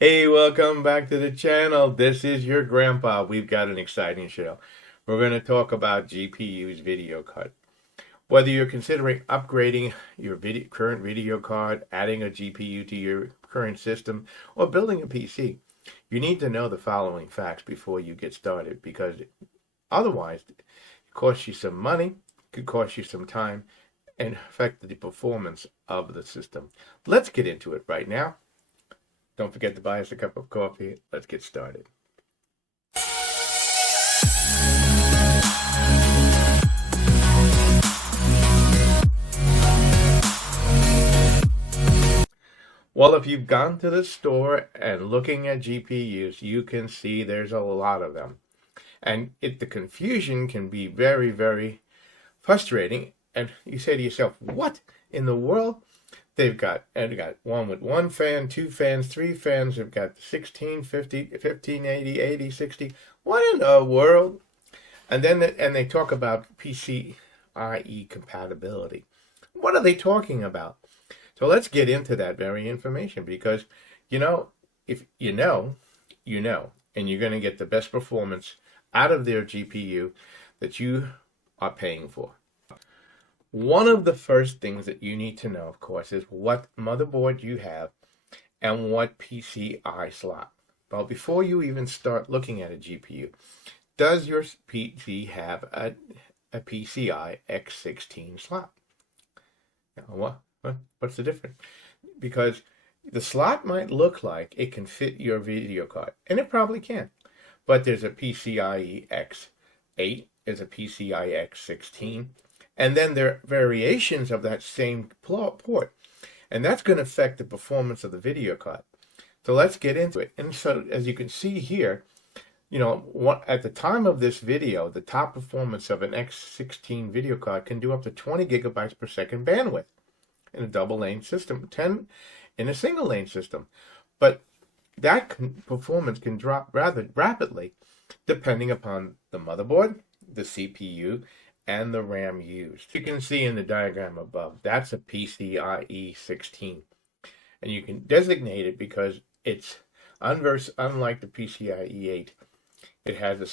Hey, welcome back to the channel. This is your grandpa. We've got an exciting show. We're going to talk about GPU's video card. Whether you're considering upgrading your current video card, adding a GPU to your current system, or building a PC, you need to know the following facts before you get started, because otherwise it costs you some money, could cost you some time, and affect the performance of the system. Let's get into it right now. Don't forget to buy us a cup of coffee. Let's get started. Well, if you've gone to the store and looking at GPUs, you can see there's a lot of them. And the confusion can be very, very frustrating. And you say to yourself, what in the world? They've got one with one fan, two fans, three fans. They've got 16, 50, 1580, 80, 60. What in the world? And then they talk about PCIe compatibility. What are they talking about? So let's get into that very information, because if you know, and you're going to get the best performance out of their GPU that you are paying for. One of the first things that you need to know, of course, is what motherboard you have and what PCI slot. Well, before you even start looking at a GPU, does your PC have a PCIe X16 slot? Now, what's the difference? Because the slot might look like it can fit your video card, and it probably can. But there's a PCIe X8, there's a PCIe X16, and then there are variations of that same port. And that's going to affect the performance of the video card. So let's get into it. And so as you can see here, at the time of this video, the top performance of an X16 video card can do up to 20 gigabytes per second bandwidth in a double lane system, 10 in a single lane system. But that performance can drop rather rapidly depending upon the motherboard, the CPU, and the RAM used. You can see in the diagram above, that's a PCIe 16. And you can designate it because it's unlike the PCIe 8. It has a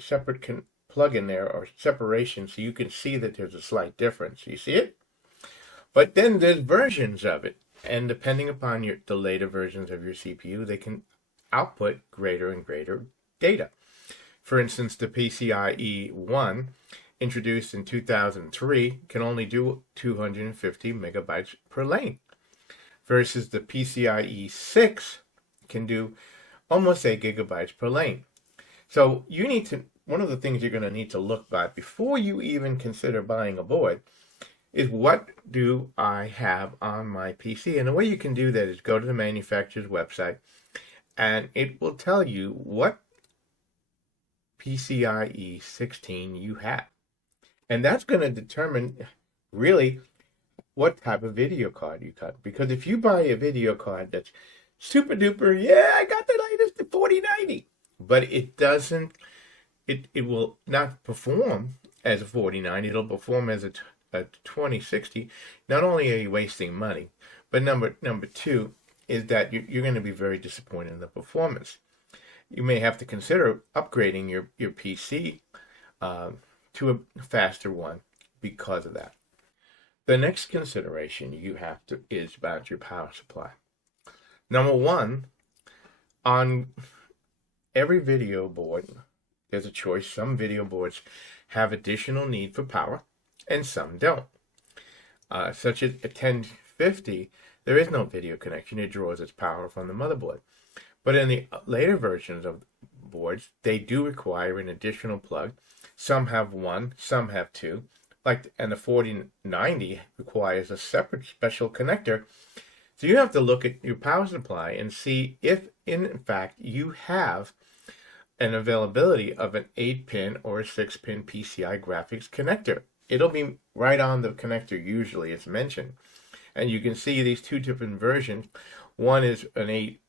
separate plug in there, or separation, so you can see that there's a slight difference. You see it? But then there's versions of it, and depending upon the later versions of your CPU, they can output greater and greater data. For instance, the PCIe 1, introduced in 2003, can only do 250 megabytes per lane, versus the PCIe 6 can do almost 8 gigabytes per lane. So one of the things you're going to need to look at before you even consider buying a board is, what do I have on my PC? And the way you can do that is go to the manufacturer's website, and it will tell you what PCIe 16 you have. And that's going to determine really what type of video card you got. Because if you buy a video card that's super duper, yeah, I got the latest 4090, but it will not perform as a 4090, it'll perform as a 2060. Not only are you wasting money, but number two is that you're going to be very disappointed in the performance. You may have to consider upgrading your PC to a faster one because of that. The next consideration you have to is about your power supply. Number one, on every video board, there's a choice. Some video boards have additional need for power, and some don't. Such as a 1050, there is no video connection. It draws its power from the motherboard. But in the later versions of boards, they do require an additional plug. Some have one, some have two. And the 4090 requires a separate special connector. So you have to look at your power supply and see if, in fact, you have an availability of an 8-pin or a 6-pin PCI graphics connector. It'll be right on the connector, usually it's mentioned. And you can see these two different versions. One is an 8,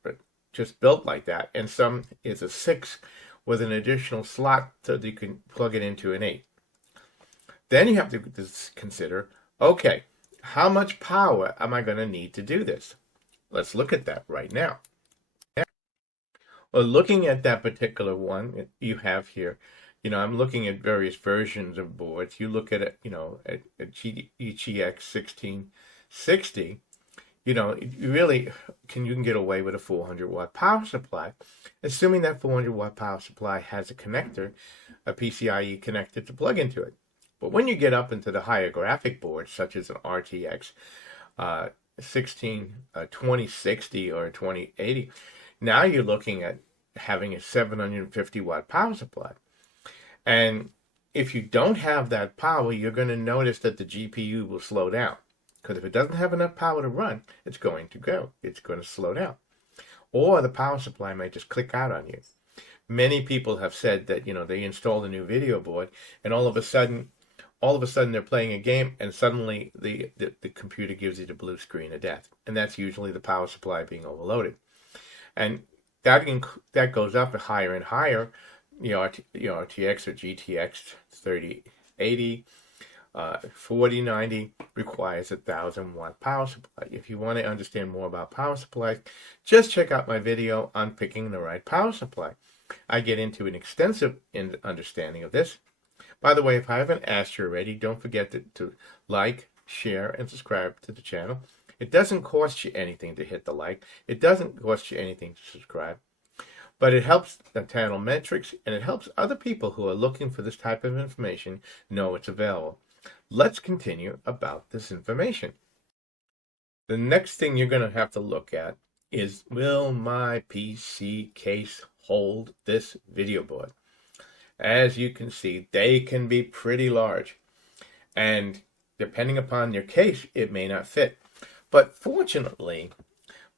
just built like that, and some is a 6 with an additional slot so that you can plug it into an 8. Then you have to consider, okay, how much power am I going to need to do this? Let's look at that right now. Well, looking at that particular one you have here, I'm looking at various versions of boards. You look at it, at GEX 1660, you really you can get away with a 400-watt power supply, assuming that 400-watt power supply has a connector, a PCIe connector to plug into it. But when you get up into the higher graphic boards, such as an RTX 2060 or 2080, now you're looking at having a 750-watt power supply. And if you don't have that power, you're going to notice that the GPU will slow down. Because if it doesn't have enough power to run, it's going to go. It's going to slow down. Or the power supply might just click out on you. Many people have said that, they installed a new video board, and all of a sudden they're playing a game, and suddenly the computer gives you the blue screen of death. And that's usually the power supply being overloaded. And that goes up higher and higher. RTX or GTX 3080, 4090 requires a 1,000-watt power supply. If you want to understand more about power supplies, just check out my video on picking the right power supply. I get into an extensive understanding of this. By the way, if I haven't asked you already, don't forget to like, share, and subscribe to the channel. It doesn't cost you anything to hit the like. It doesn't cost you anything to subscribe. But it helps the channel metrics, and it helps other people who are looking for this type of information know it's available. Let's continue about this information. The next thing you're going to have to look at is, will my PC case hold this video board? As you can see, they can be pretty large. And depending upon your case, it may not fit. But fortunately,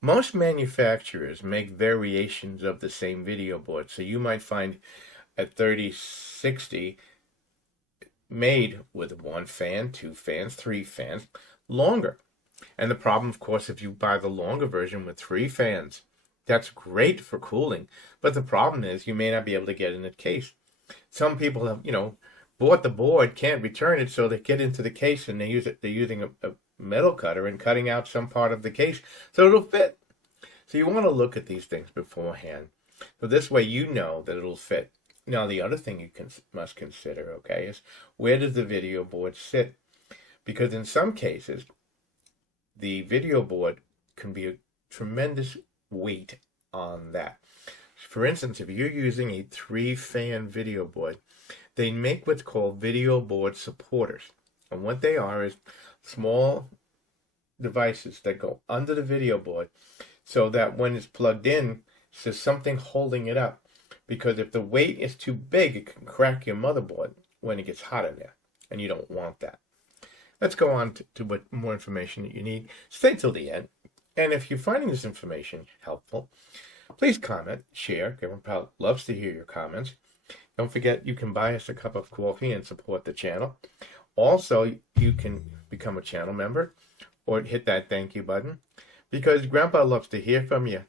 most manufacturers make variations of the same video board. So you might find a 3060 made with 1 fan, 2 fans, 3 fans, longer. And the problem, of course, if you buy the longer version with 3 fans, that's great for cooling. But the problem is you may not be able to get in the case. Some people have, bought the board, can't return it, so they get into the case and they're using a metal cutter and cutting out some part of the case so it'll fit. So you want to look at these things beforehand. So this way you know that it'll fit. Now the other thing you must consider, okay, is where does the video board sit? Because in some cases, the video board can be a tremendous weight on that. For instance, if you're using a 3-fan video board, they make what's called video board supporters. And what they are is small devices that go under the video board so that when it's plugged in, there's something holding it up. Because if the weight is too big, it can crack your motherboard when it gets hot in there. And you don't want that. Let's go on to what more information that you need. Stay till the end. And if you're finding this information helpful, please comment, share. Grandpa loves to hear your comments. Don't forget you can buy us a cup of coffee and support the channel. Also, you can become a channel member or hit that thank you button because Grandpa loves to hear from you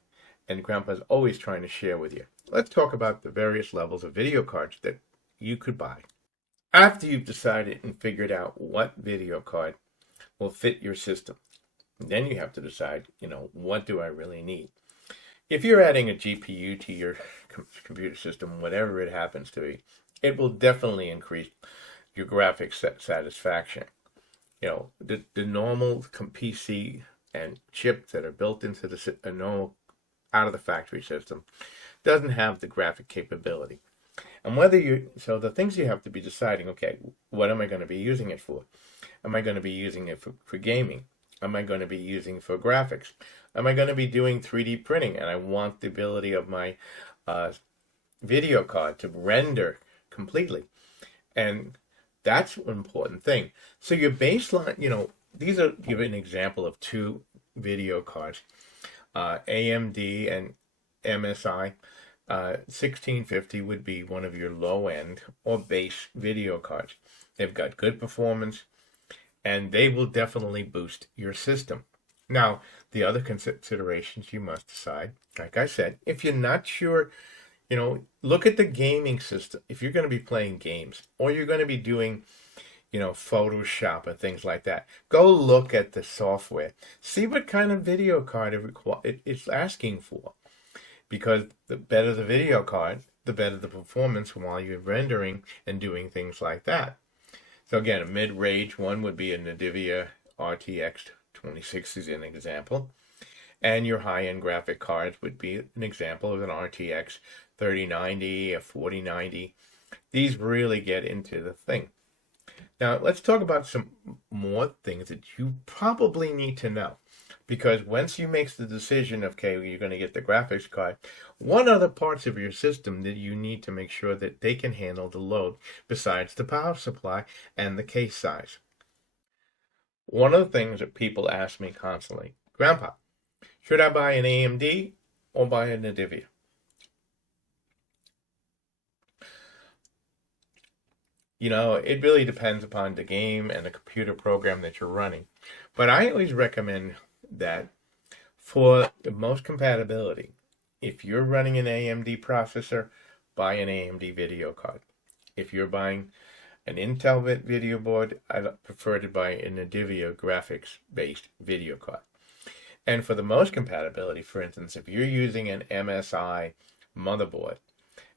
and Grandpa's always trying to share with you. Let's talk about the various levels of video cards that you could buy. After you've decided and figured out what video card will fit your system, then you have to decide, what do I really need? If you're adding a GPU to your computer system, whatever it happens to be, it will definitely increase your graphics satisfaction. The normal PC and chips that are built into the normal out of the factory system doesn't have the graphic capability. And so the things you have to be deciding, okay, what am I going to be using it for? Am I going to be using it for gaming? Am I going to be using it for graphics? Am I going to be doing 3D printing? And I want the ability of my video card to render completely. And that's an important thing. So your baseline, give an example of 2 video cards, AMD and MSI. 1650 would be one of your low-end or base video cards. They've got good performance, and they will definitely boost your system. Now, the other considerations you must decide, like I said, if you're not sure, look at the gaming system. If you're going to be playing games or you're going to be doing, Photoshop and things like that, go look at the software. See what kind of video card it's asking for. because the better the video card, the better the performance while you're rendering and doing things like that. So again, a mid-range one would be a NVIDIA RTX 26 is an example. And your high-end graphic cards would be an example of an RTX 3090, a 4090. These really get into the thing. Now, let's talk about some more things that you probably need to know. Because once you make the decision, okay, you're going to get the graphics card, what other parts of your system that you need to make sure that they can handle the load besides the power supply and the case size? One of the things that people ask me constantly, Grandpa, should I buy an AMD or buy an NVIDIA? You know, it really depends upon the game and the computer program that you're running. But I always recommend that for the most compatibility, if you're running an AMD processor, buy an AMD video card. If you're buying an Intel video board, I prefer to buy an NVIDIA graphics-based video card. And for the most compatibility, for instance, if you're using an MSI motherboard,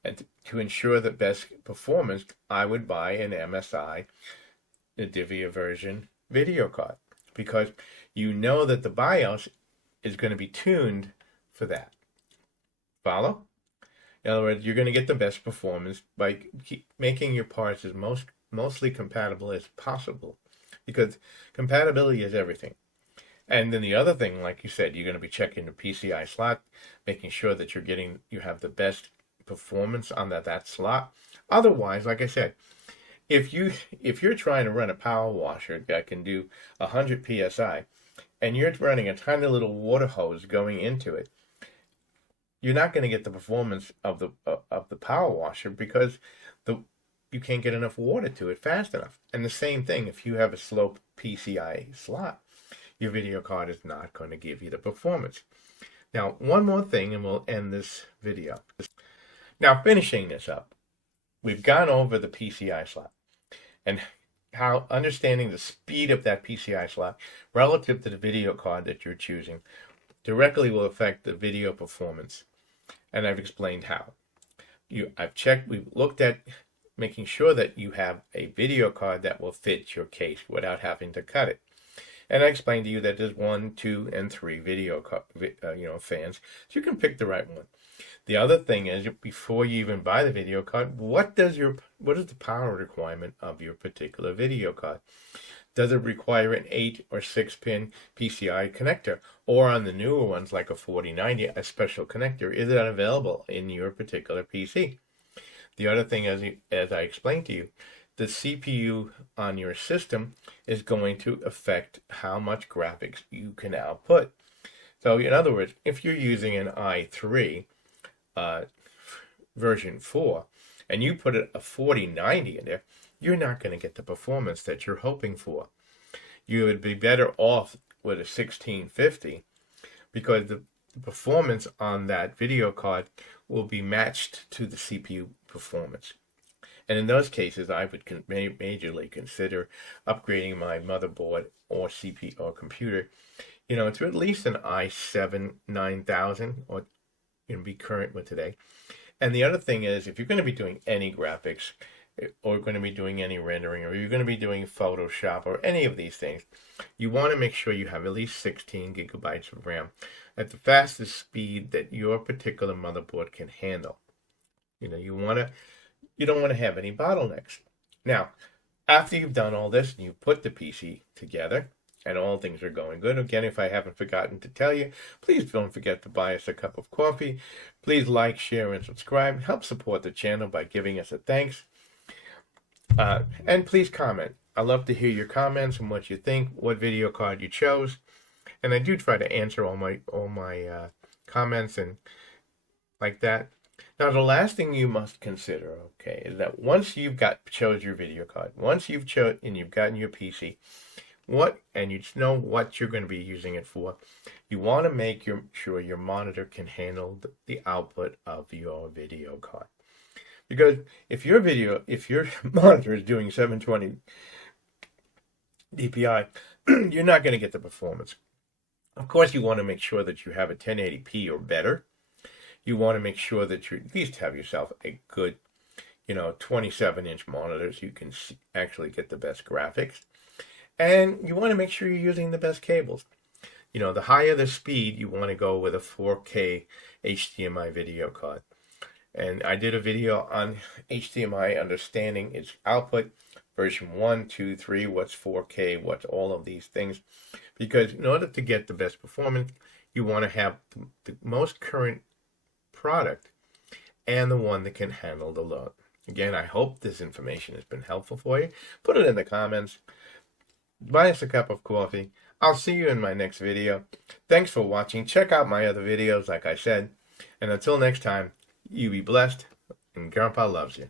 and to ensure the best performance, I would buy an MSI NVIDIA version video card, because you know that the BIOS is going to be tuned for that. Follow? In other words, you're going to get the best performance by making your parts as mostly compatible as possible, because compatibility is everything. And then the other thing, like you said, you're going to be checking the PCI slot, making sure that you have the best performance on that slot. Otherwise, like I said, if you're trying to run a power washer that can do 100 psi, and you're running a tiny little water hose going into it, you're not going to get the performance of the power washer, because you can't get enough water to it fast enough. And the same thing, if you have a slow PCIe slot, your video card is not going to give you the performance. Now, one more thing, and we'll end this video. Now, finishing this up, we've gone over the PCI slot and how understanding the speed of that PCI slot relative to the video card that you're choosing directly will affect the video performance. And I've explained how. We've looked at making sure that you have a video card that will fit your case without having to cut it. And I explained to you that there's 1, 2, and 3 video fans, so you can pick the right one. The other thing is, before you even buy the video card, what is the power requirement of your particular video card? Does it require an 8 or 6 pin PCI connector, or on the newer ones like a 4090, a special connector? Is that available in your particular PC? The other thing, as I explained to you, the CPU on your system is going to affect how much graphics you can output. So in other words, if you're using an i3 version 4 and you put a 4090 in there, you're not going to get the performance that you're hoping for. You would be better off with a 1650, because the performance on that video card will be matched to the CPU performance. And in those cases, I would majorly consider upgrading my motherboard or CPU or computer, to at least an i7 9000, or be current with today. And the other thing is, if you're going to be doing any graphics, or going to be doing any rendering, or you're going to be doing Photoshop or any of these things, you want to make sure you have at least 16 gigabytes of RAM at the fastest speed that your particular motherboard can handle. You don't want to have any bottlenecks. Now, after you've done all this and you put the PC together and all things are going good, again, if I haven't forgotten to tell you, please don't forget to buy us a cup of coffee. Please like, share, and subscribe. Help support the channel by giving us a thanks. And please comment. I love to hear your comments and what you think, what video card you chose. And I do try to answer all my comments and like that. Now, the last thing you must consider, okay, is that once you've chose your video card, once you've gotten your PC, and you know what you're going to be using it for, you want to make sure your monitor can handle the output of your video card. Because if your monitor is doing 720 DPI, you're not going to get the performance. Of course, you want to make sure that you have a 1080p or better. you want to make sure that you at least have yourself a good, 27-inch monitor so you can actually get the best graphics. And you want to make sure you're using the best cables. The higher the speed, you want to go with a 4K HDMI video card. And I did a video on HDMI, understanding its output, version 1, 2, 3, what's 4K, what's all of these things. Because in order to get the best performance, you want to have the most current product and the one that can handle the load. Again, I hope this information has been helpful for you. Put it in the comments. Buy us a cup of coffee. I'll see you in my next video. Thanks for watching. Check out my other videos, like I said. And until next time, you be blessed, and Grandpa loves you.